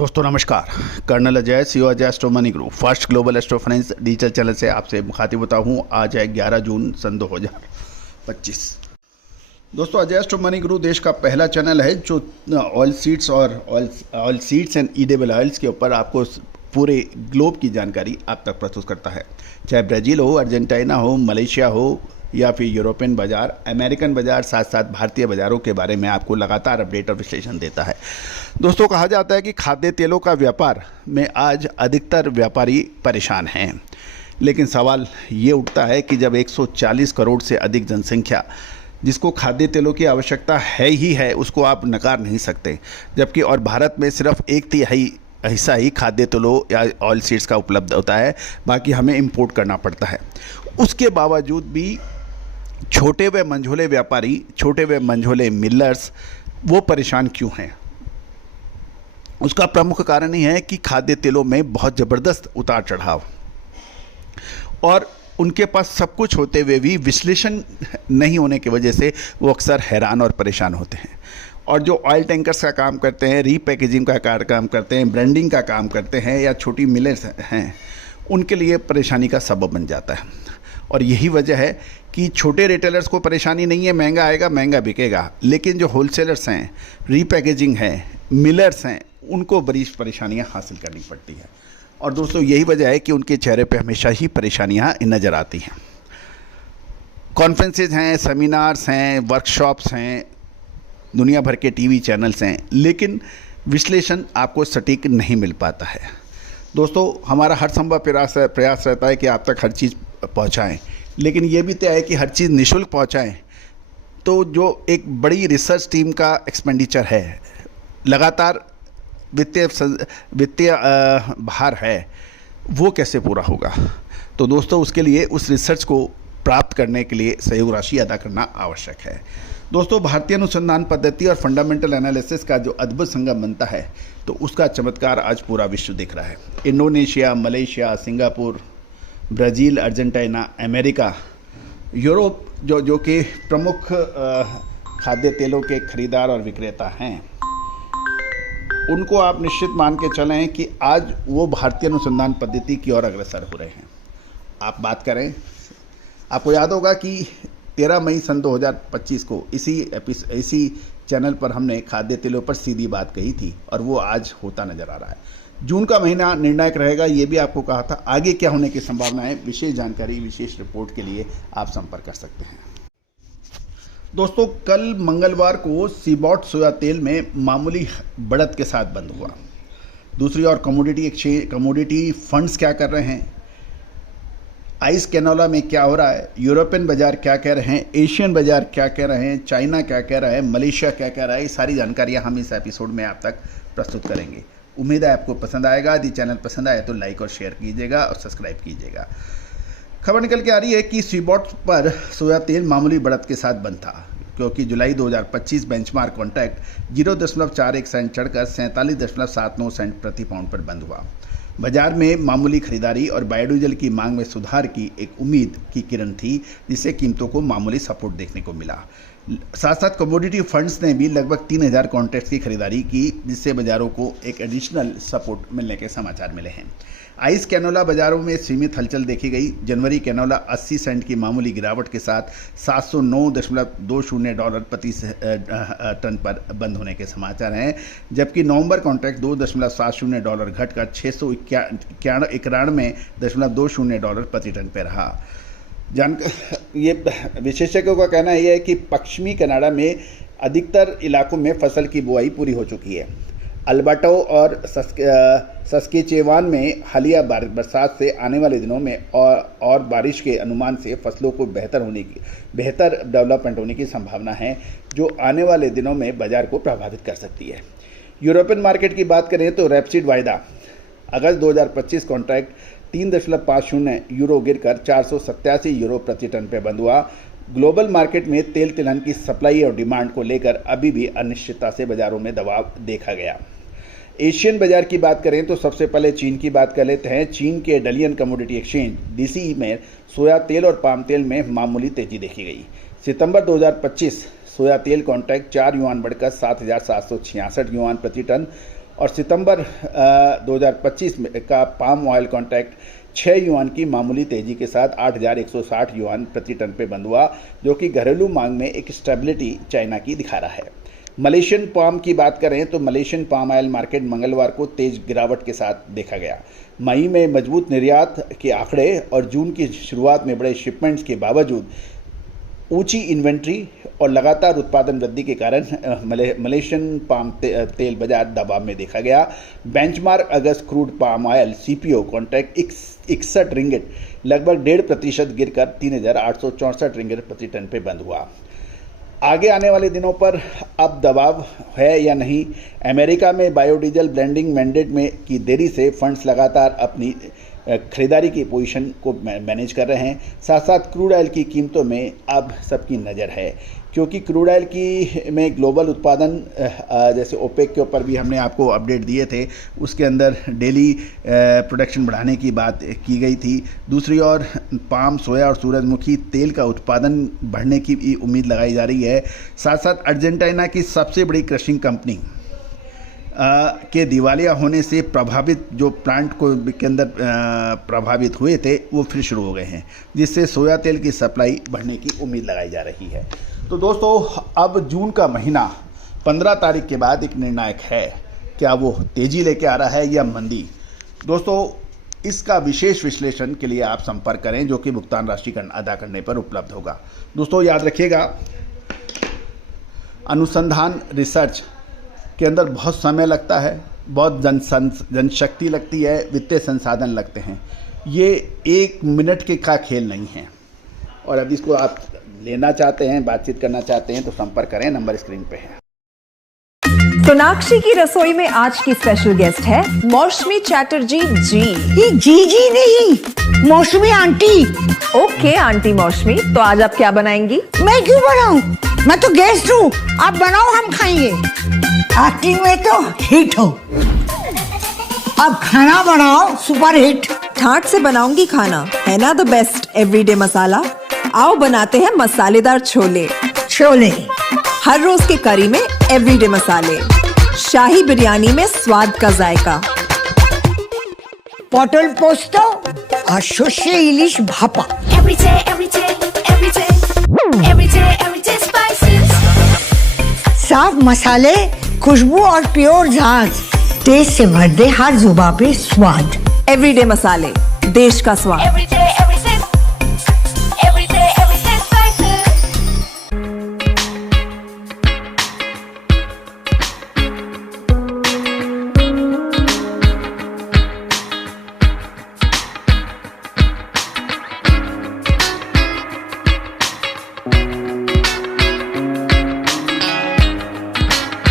दोस्तों नमस्कार। Colonel Ajay, CEO Ajay astro money group first global astro finance digital channel से आपसे मुखातिब होता हूँ। आज है 11 जून सन 2025। दोस्तों अजय एस्ट्रो मनी ग्रुप देश का पहला चैनल है जो ऑयल सीड्स और oil seeds and edible oils के ऊपर आपको पूरे ग्लोब की जानकारी आप तक प्रस्तुत करता है। चाहे ब्राज़ील हो, अर्जेंटीना हो, मलेशिया हो या फिर यूरोपियन बाज़ार, अमेरिकन बाज़ार, साथ साथ भारतीय बाज़ारों के बारे में आपको लगातार अपडेट और विश्लेषण देता है। दोस्तों कहा जाता है कि खाद्य तेलों का व्यापार में आज अधिकतर व्यापारी परेशान हैं, लेकिन सवाल ये उठता है कि जब 140 करोड़ से अधिक जनसंख्या जिसको खाद्य तेलों की आवश्यकता है ही है उसको आप नकार नहीं सकते, जबकि और भारत में सिर्फ 1/3 हिस्सा ही खाद्य तेलों या ऑयल सीड्स का उपलब्ध होता है, बाकी हमें इंपोर्ट करना पड़ता है। उसके बावजूद भी छोटे व मंझोले व्यापारी, छोटे व मंझोले मिलर्स वो परेशान क्यों हैं? उसका प्रमुख कारण ही है कि खाद्य तेलों में बहुत ज़बरदस्त उतार चढ़ाव और उनके पास सब कुछ होते हुए भी विश्लेषण नहीं होने की वजह से वो अक्सर हैरान और परेशान होते हैं। और जो ऑयल टैंकर्स का काम करते हैं, रीपैकेजिंग का काम करते हैं, ब्रांडिंग का काम करते हैं या छोटी मिलर्स हैं, उनके लिए परेशानी का सबब बन जाता है। और यही वजह है कि छोटे रिटेलर्स को परेशानी नहीं है, महंगा आएगा महंगा बिकेगा, लेकिन जो होलसेलर्स हैं, रीपैकेजिंग हैं, मिलर्स हैं, उनको बड़ी परेशानियां हासिल करनी पड़ती है। और दोस्तों यही वजह है कि उनके चेहरे पे हमेशा ही परेशानियां नज़र आती हैं। कॉन्फ्रेंसेज हैं, सेमिनार्स हैं, वर्कशॉप्स हैं, दुनिया भर के टीवी चैनल्स हैं, लेकिन विश्लेषण आपको सटीक नहीं मिल पाता है। दोस्तों हमारा हर संभव प्रयास रहता है कि आप तक हर चीज़ पहुंचाएं, लेकिन ये भी तय है कि हर चीज़ निःशुल्क पहुंचाएं। तो जो एक बड़ी रिसर्च टीम का एक्सपेंडिचर है, लगातार वित्तीय भार है, वो कैसे पूरा होगा? तो दोस्तों उसके लिए उस रिसर्च को प्राप्त करने के लिए सहयोग राशि अदा करना आवश्यक है। दोस्तों भारतीय अनुसंधान पद्धति और फंडामेंटल एनालिसिस का जो अद्भुत संगम बनता है, तो उसका चमत्कार आज पूरा विश्व देख रहा है। Indonesia, Malaysia, Singapore, Brazil, Argentina, America, Europe जो कि प्रमुख खाद्य तेलों के खरीदार और विक्रेता हैं, उनको आप निश्चित मान के चलें कि आज वो भारतीय अनुसंधान पद्धति की ओर अग्रसर हो रहे हैं। आप बात करें, आपको याद होगा कि 13 मई सन 2025 को इसी चैनल पर हमने खाद्य तेलों पर सीधी बात कही थी और वो आज होता नज़र आ रहा है। जून का महीना निर्णायक रहेगा, ये भी आपको कहा था। आगे क्या होने की संभावना है, विशेष जानकारी, विशेष रिपोर्ट के लिए आप संपर्क कर सकते हैं। दोस्तों कल मंगलवार को सीबॉट सोया तेल में मामूली बढ़त के साथ बंद हुआ। दूसरी ओर कमोडिटी फंड्स क्या कर रहे हैं, आइस कैनोला में क्या हो रहा है, यूरोपियन बाजार क्या कह रहे हैं, एशियन बाजार क्या कह रहे हैं, चाइना क्या कह रहा है, मलेशिया क्या कह रहा है, ये सारी जानकारियाँ हम इस एपिसोड में आप तक प्रस्तुत करेंगे। उम्मीद है आपको पसंद आएगा। यदि चैनल पसंद आए तो लाइक और शेयर कीजिएगा और सब्सक्राइब कीजिएगा। खबर निकल के आ रही है कि सीबॉट पर सोया तेल मामूली बढ़त के साथ बंद था, क्योंकि जुलाई 2025 बेंचमार्क कॉन्ट्रैक्ट 0.41 सेंट चढ़कर 47.79 सेंट प्रति पाउंड पर बंद हुआ। बाजार में मामूली खरीदारी और बायोडीजल की मांग में सुधार की एक उम्मीद की किरण थी, जिससे कीमतों को मामूली सपोर्ट देखने को मिला। साथ साथ कमोडिटी फंड्स ने भी लगभग 3000 कॉन्ट्रैक्ट्स की खरीदारी की, जिससे बाजारों को एक एडिशनल सपोर्ट मिलने के समाचार मिले हैं। आइस कैनोला बाजारों में सीमित हलचल देखी गई। जनवरी कैनोला 80 सेंट की मामूली गिरावट के साथ $709.20 प्रति टन पर बंद होने के समाचार हैं, जबकि नवंबर कॉन्ट्रैक्ट $2.70 घटकर $691.20 प्रति टन पर रहा। ये विशेषज्ञों का कहना यह है कि पश्चिमी कनाडा में अधिकतर इलाकों में फसल की बुआई पूरी हो चुकी है। अल्बर्टा और सस्केचेवान में हालिया बरसात से आने वाले दिनों में और बारिश के अनुमान से फसलों को बेहतर डेवलपमेंट होने की संभावना है, जो आने वाले दिनों में बाजार को प्रभावित कर सकती है। यूरोपियन मार्केट की बात करें तो रेपसीड वायदा अगस्त 2025 कॉन्ट्रैक्ट 3.50 यूरो गिरकर €487 प्रति टन पर बंद हुआ। ग्लोबल मार्केट में तेल तिलहन की सप्लाई और डिमांड को लेकर अभी भी अनिश्चितता से बाजारों में दबाव देखा गया। एशियन बाजार की बात करें तो सबसे पहले चीन की बात कर लेते हैं। चीन के डलियन कमोडिटी एक्सचेंज डीसी में सोया तेल और पाम तेल में मामूली तेजी देखी गई। सितंबर 2025 सोया तेल कॉन्ट्रैक्ट 4 युआन बढ़कर 7,766 युआन प्रति टन और सितंबर 2025 में का पाम ऑयल कॉन्ट्रैक्ट 6 युआन की मामूली तेजी के साथ 8,160 युआन प्रति टन पे बंद हुआ, जो कि घरेलू मांग में एक स्टेबिलिटी चाइना की दिखा रहा है। मलेशियन पाम की बात करें तो मलेशियन पाम ऑयल मार्केट मंगलवार को तेज गिरावट के साथ देखा गया। मई में मजबूत निर्यात के आंकड़े और जून की शुरुआत में बड़े शिपमेंट्स के बावजूद ऊंची इन्वेंट्री और लगातार उत्पादन वृद्धि के कारण मलेशियन पाम तेल बाजार दबाव में देखा गया। बेंचमार्क अगस्त crude palm oil CPO contract 61 ringgit लगभग 1.5% गिरकर 3,864 रिंगिट प्रति टन पे बंद हुआ। आगे आने वाले दिनों पर अब दबाव है या नहीं? अमेरिका में बायोडीजल ब्लेंडिंग मैंडेट में की देरी से फंड्स लगातार अपनी खरीदारी की पोजीशन को मैनेज कर रहे हैं। साथ साथ क्रूड ऑयल की कीमतों में अब सबकी नज़र है, क्योंकि क्रूड ऑयल की में ग्लोबल उत्पादन जैसे ओपेक के ऊपर भी हमने आपको अपडेट दिए थे, उसके अंदर डेली प्रोडक्शन बढ़ाने की बात की गई थी। दूसरी ओर पाम, सोया और सूरजमुखी तेल का उत्पादन बढ़ने की भी उम्मीद लगाई जा रही है। साथ साथ अर्जेंटीना की सबसे बड़ी क्रशिंग कंपनी के दिवालिया होने से प्रभावित जो प्लांट को के अंदर प्रभावित हुए थे वो फिर शुरू हो गए हैं, जिससे सोया तेल की सप्लाई बढ़ने की उम्मीद लगाई जा रही है। तो दोस्तों, अब जून का महीना 15 तारीख के बाद एक निर्णायक है, क्या वो तेज़ी लेके आ रहा है या मंदी? दोस्तों, इसका विशेष विश्लेषण के लिए आप संपर्क करें, जो कि भुगतान राशि अदा करने पर उपलब्ध होगा। दोस्तों याद रखिएगा, अनुसंधान रिसर्च के अंदर बहुत समय लगता है, बहुत जनशक्ति लगती है, वित्तीय संसाधन लगते हैं। ये 1 मिनट के का खेल नहीं है। और अब इसको आप लेना चाहते हैं, बातचीत करना चाहते हैं तो संपर्क करें, नंबर स्क्रीन पे है। सोनाक्षी की रसोई में आज की स्पेशल गेस्ट है मौसमी चैटर्जी जी। ये जी नहीं, मौसमी आंटी। ओके आंटी मौसमी, तो आज आप क्या बनाएंगी? मैं क्यों बनाऊं? मैं तो गेस्ट हूँ, आप बनाओ, हम खाएंगे। एक्टिंग में तो हिट हो, अब खाना बनाओ सुपर हिट। ठाट से बनाऊंगी खाना, है ना द बेस्ट एवरीडे मसाला। आओ बनाते हैं मसालेदार छोले। छोले हर रोज के करी में एवरीडे मसाले, शाही बिरयानी में स्वाद का जायका। पटल पोस्तो और शोषे इलिश भापा। साफ मसाले, खुशबू और प्योर झांझ, टेस्ट से भर दे हर जुबान पे स्वाद। एवरीडे मसाले, देश का स्वाद।